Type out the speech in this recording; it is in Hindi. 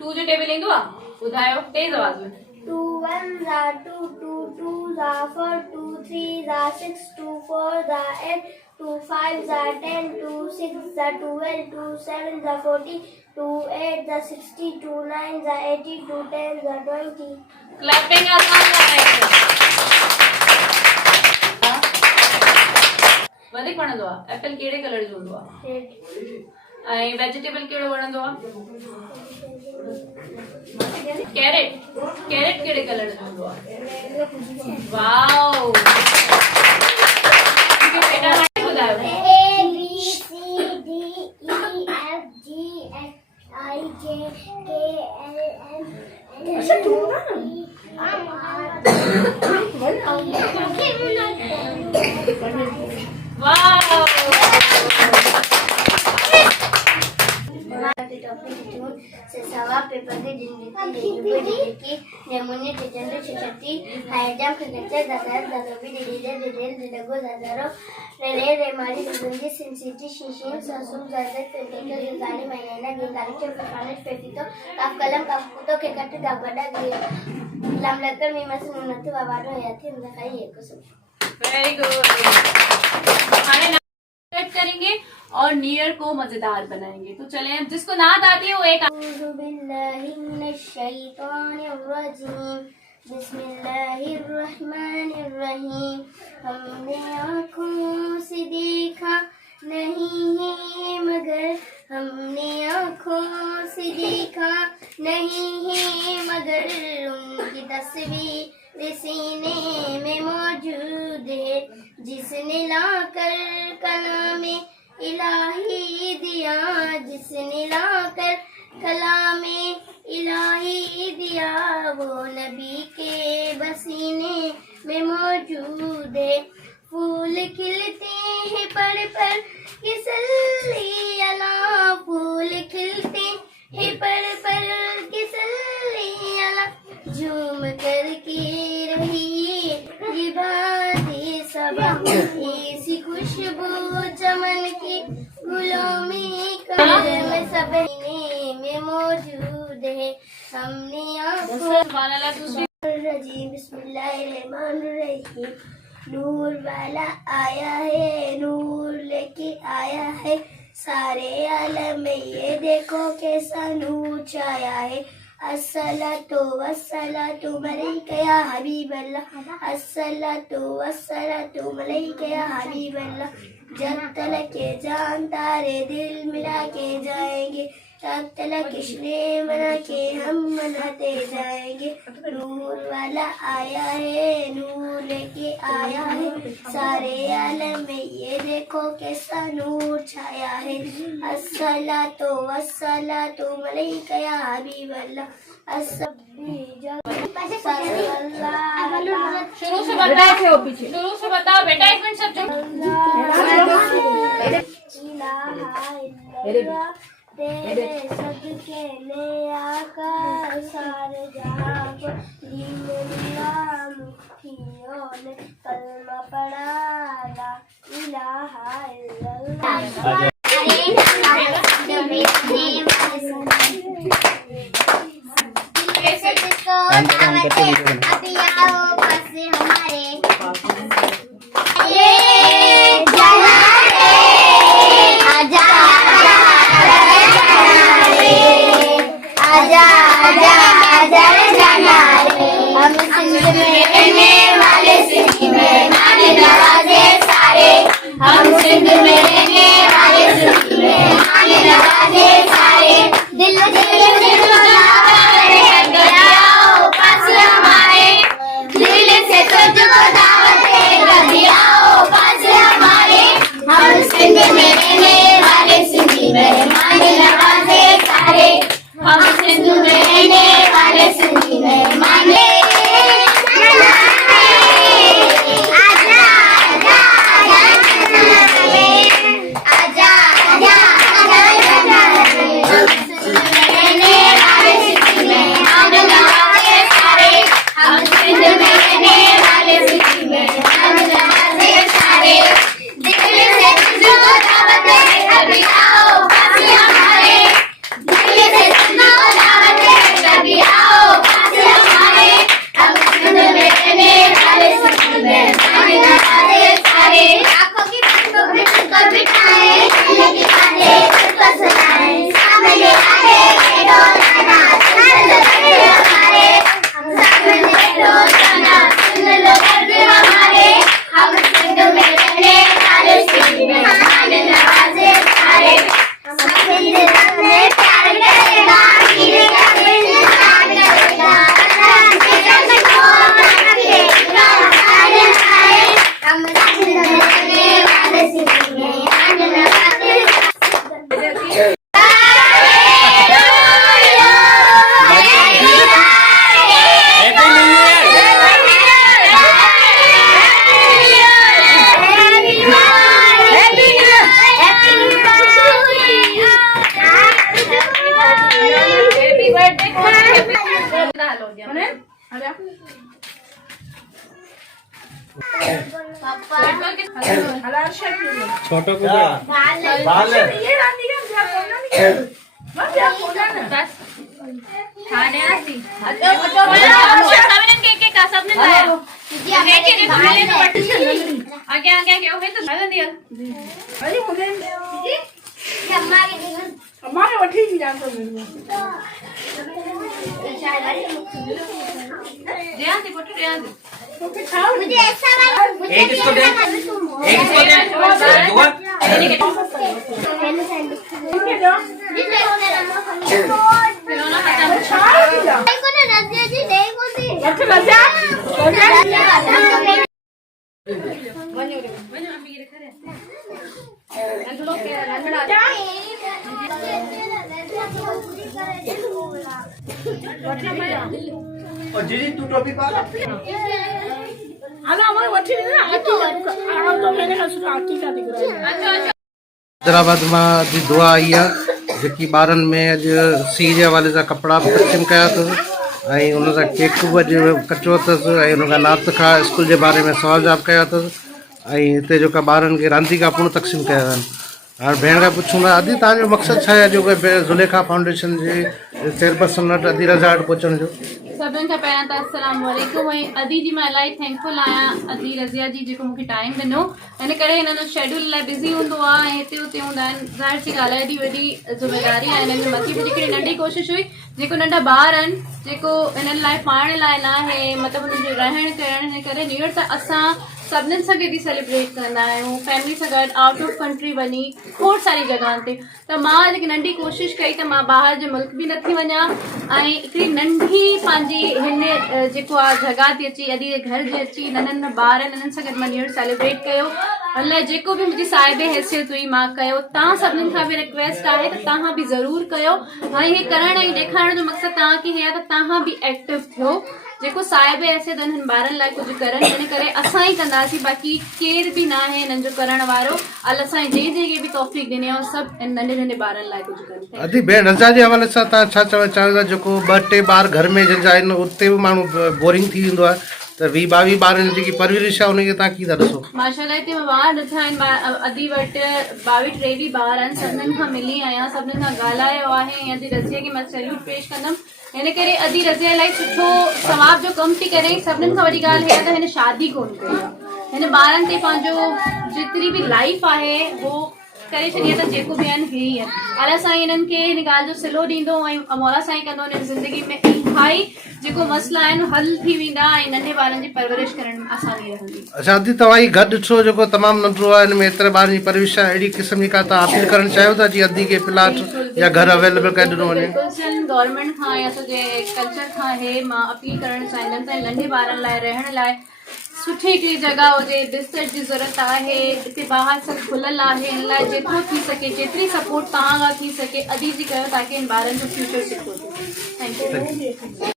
टू जो टेबल ईंदो आहे ॿुधायो तेज आवाज़ में। 2 1s are 2, 2 2s are 4, 2 3s are 6, 2 4s are 8, 2 5s are 10, 2 6s are 12, 2 7s are 40, 2 8s are 60, 2 9s are 80, 2 10s are 20. Clapping आसान आहे। वधीक वणंदो आहे एप्पल कहिड़े कलर जो हूंदो आहे ऐं वेजिटेबल कहिड़ो वणंदो आहे कैरेट कैरेट कहिड़े कलर जो हूंदो आहे वाओ बेटा ॿुधायो A B C D E F G H I J K L M N wow से सवा पेपर के जिंदगी नमूने टिचंद शिक्षती हायजाम खगचे दादा दादाबी डिडे डिडगो दादारो रे मारी सुगंधी सिंसिटी शिशिन ससुम जादे पेंटेके गिगाली मैंने गिगाली के फकाने फेफितो काफ कलम काफ कुतो के कट गाबड़ा गिर लमलकर मी मसन नत वावारो याती अंदकाई एको सब वेरी गुड। खाने नाच करेंगे और न्यू ईयर को मजेदार बनाएंगे। तो चले हम जिसको नाद आती है वो एक बिस्मिल्लाहिर्रहमानिर्रहीम। हमने आँखों से देखा नहीं है मगर हमने आँखों से देखा नहीं है मगर उनकी तस्वीर सीने में मौजूद है जिसने लाकर कलामे इलाही दिया जिसने लाकर कलामे इलाही दिया वो नबी के बसीने में मौजूद है। फूल खिलते हैं पर किसली अला फूल खिलते हैं पर किसली अला झूम कर के रही ये बातें सब ऐसी खुशबू चमन की गुलों में कदम सब में मौजूद है। हमने बिस्मिल्लाहिर्रहमानिर्रहीम। नूर वाला आया है नूर लेके आया है सारे आलम में ये देखो कैसा नूर छाया है। अस्सलातु वस्सलातु अलैका या हबीबल्लाह अस्सलातु वस्सलातु अलैका या हबीबल्लाह। जब तलक के जान तारे दिल मिला के जाएंगे तब तलक किसने मना के हम मनाते जाएंगे। नूर वाला आया है नूर लेके आया है सारे आलम में ये देखो कैसा नूर छाया है। अस्सलातु वस्सलातु अलैका या हबीबल्लाह शुरू से बताओ बेटा एक मिनट सब तेरे सदके ले आकर सारे जहां को मुट्ठियों ने कलमा पढ़ा ला इलाहा इल्लल्लाह। अभी आओ बस हमारे आजा आजा आजा जाना रे हम सिंध में रहने वाले सिंध में माने नवाजे सारे हम सिंध में रहने वाले सिंध में माने नवाजे सारे दिल दिल दिल आओ पास हमारे दिल से तुझको दावत है कभी आओ पास हमारे हम सिंध में रहने वाले सिंध में माने नवाजे सारे हम सिंध में रहने वाले सिंध में माने आजा आजा आजा आजा आजा आजा छोटो को खाने आती सबने लाया आगे आगे आगे ओके तो खाने दिया हमारे वठी भी जान तो ध्यान दे फोटो ध्यान दे मुझे ऐसा वाला एक इसको दे दुआ और जीजी तू टोपी पा हैदराबाद में अॼु दुआ आई आहे जेकी ॿारनि में अॼु सीरे वाले जा कपिड़ा बि तक़सीम कया अथसि ऐं उन सां केक बि अॼु कचो अथसि ऐं उन खां नात खां स्कूल जे बारे में सवाल जवाब कया अथसि ऐं हिते जेका ॿारनि खे रांदीका पूर्ण तक़सीम कया आहिनि। हाणे भेण खां पुछूं था अदी तव्हांजो मक़सदु छा आहे जेको ज़ुलेखा फाउंडेशन जे चेयरपर्सन अदी रज़ा वटि पहुचण जो? सभिनि खां पहिरियां त अस्सलाम वालेकुम ऐं अदी जी मां इलाही थैंकफुल आहियां अदी रज़िया जी जेको मूंखे टाइम ॾिनो हिन करे हिननि शेड्यूल इलाही बिज़ी हूंदो आहे ऐं हिते हुते हूंदा आहिनि ज़ाहिर सी ॻाल्हि आहे एॾी वॾी ज़िम्मेदारी आहे हिननि जे मथे बि हिकिड़ी नंढी कोशिशि हुई जेको नंढा ॿार आहिनि जेको हिननि लाइ पाइण लाइ न आहे मतिलबु हुननि जो रहण करण हिन करे न्यू ईयर त असां सभिनीनि सां गॾु सेलिब्रेट कंदा आहियूं फैमिली सां गॾु आउट ऑफ कंट्री वञी खोड़ सारी जॻहियुनि ते त मां जेकी नंढी कोशिशि कई त मां ॿाहिरि जे मुल्क बि नथी वञा ऐं हिकिड़ी नंढी पंहिंजी हिन जेको आहे जॻह ते अची अॼु घर जे अची नंढनि ॿार हिननि सां गॾु मां न्यू ईयर सेलिब्रेट कयो हुन लाइ जेको बि मुंहिंजी साहिब हैसियत हुई मां कयो तव्हां सभिनीनि खां बि रिक्वेस्ट आहे त तव्हां बि ज़रूरु कयो हाणे हीअ करण ऐं ॾेखारण जो मक़सदु तव्हांखे हीअ आहे त तव्हां बि एक्टिव थियो जेको साहिब हैसियत हिन ॿारनि लाइ कुझु करनि हिन करे असां ई कंदासीं बाक़ी केर बि न आहे हिननि जो करण वारो अलाह असांजे जंहिंखे बि तौफ़ीक़ ॾिनी आहे सभु नंढे नंढे ॿारनि लाइ कुझु कनि। अदी भेण रज़ा जे हवाले सां तव्हां छा चवणु चाहियो था जेको 2-3 ॿार घर में जंहिंजा आहिनि उते बि माण्हू बोरिंग थी वेंदो आहे त 20-22 ॿारनि जेकी परवरिश आहे उनखे तव्हां कीअं था ॾिसो? माशाल्लाह हिते मां ॿार ॾिठा आहिनि अदी वटि 22-23 ॿार आहिनि सभिनीनि खां मिली आहियां सभिनीनि खां ॻाल्हायो आहे ऐं अदी रज़िया खे मां सैल्यूट पेश कंदमि हिन करे अदी रज़िया इलाही सुठो सवाब जो कमु थी करे सभिनीनि खां वॾी ॻाल्हि हीअ त हिन शादी कोन कई आहे हिन ॿारनि ते पंहिंजो जेतिरी बि लाइफ आहे उहो करे छॾी आहे त जेको बि आहिनि हे ई आहिनि अलाह साईं हिननि खे हिन ॻाल्हि जो सिलो ॾींदो ऐं मौला साईं कंदो हिन ज़िंदगी में इलाही जेको मसइला आहिनि हल थी वेंदा ऐं नंढे ॿारनि जी परवरिश करण में आसानी रहंदी। अच्छा अदी तव्हां ही घरु ॾिठो जेको तमामु नंढो आहे हिन में एतिरे ॿारनि जी परवरिश आहे अहिड़ी क़िस्म जी का तव्हां अपील करणु चाहियो था जीअं अदी खे प्लाट या घरु अवेलेबल करे ॾिनो वञे? गवर्नमेंट खां या सॼे कल्चर खां हे मां अपील करणु चाहींदमि त नंढे ॿारनि लाइ रहण लाइ सुठी हिकिड़ी जॻह हुजे बिस्तर जी ज़रूरत आहे हिते ॿाहिरि सभु खुलियल आहे हिन लाइ जेतिरो थी सघे जेतिरी सपोर्ट तव्हां खां थी सघे अदी जी कयो ताकी हिन ॿारनि जो फ्यूचर सुठो थिए। Thank you.